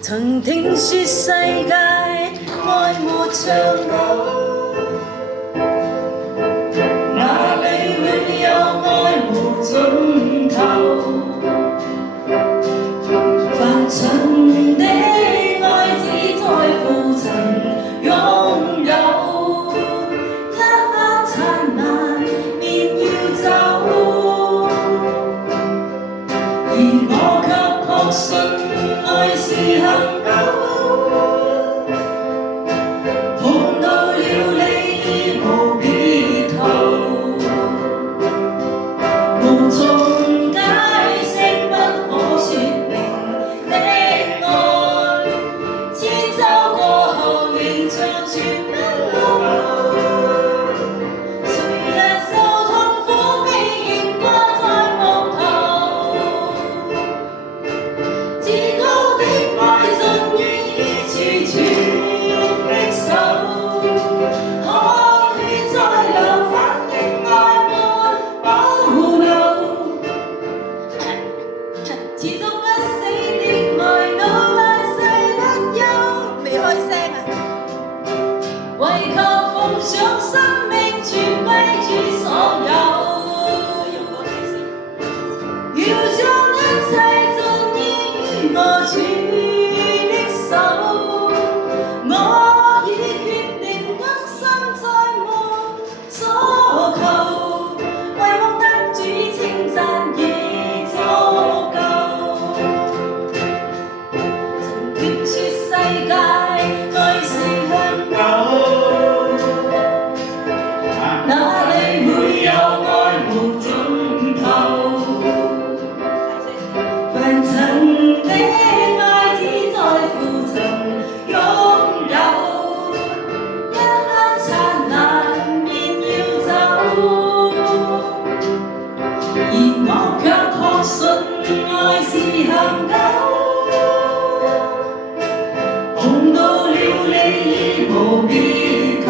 曾聽說世界愛沒長久，哪裏會有愛無盡頭？凡塵的愛只在乎曾擁有，一刻燦爛便要走，而我卻確信愛是恒久。碰到了你無別頭，無從解釋不可說明的愛，千秋過後仍長存不老。誰人受痛苦被懸掛在幕後，至高的愛盡於處處的手，汗血再流，反應愛沒保留，持續不死的愛到萬世不休。未開聲啊！為求奉上生命全歸主所有，要將一切盡於我主的手，我已決定一生在望所求，為獲得主稱讚已足夠。曾聽說世界愛是恒久，哪裏會有愛無盡頭？凡塵的愛只在乎曾擁有，一刻燦爛便要走，而我卻確信愛是恒久。碰到了你已無別求。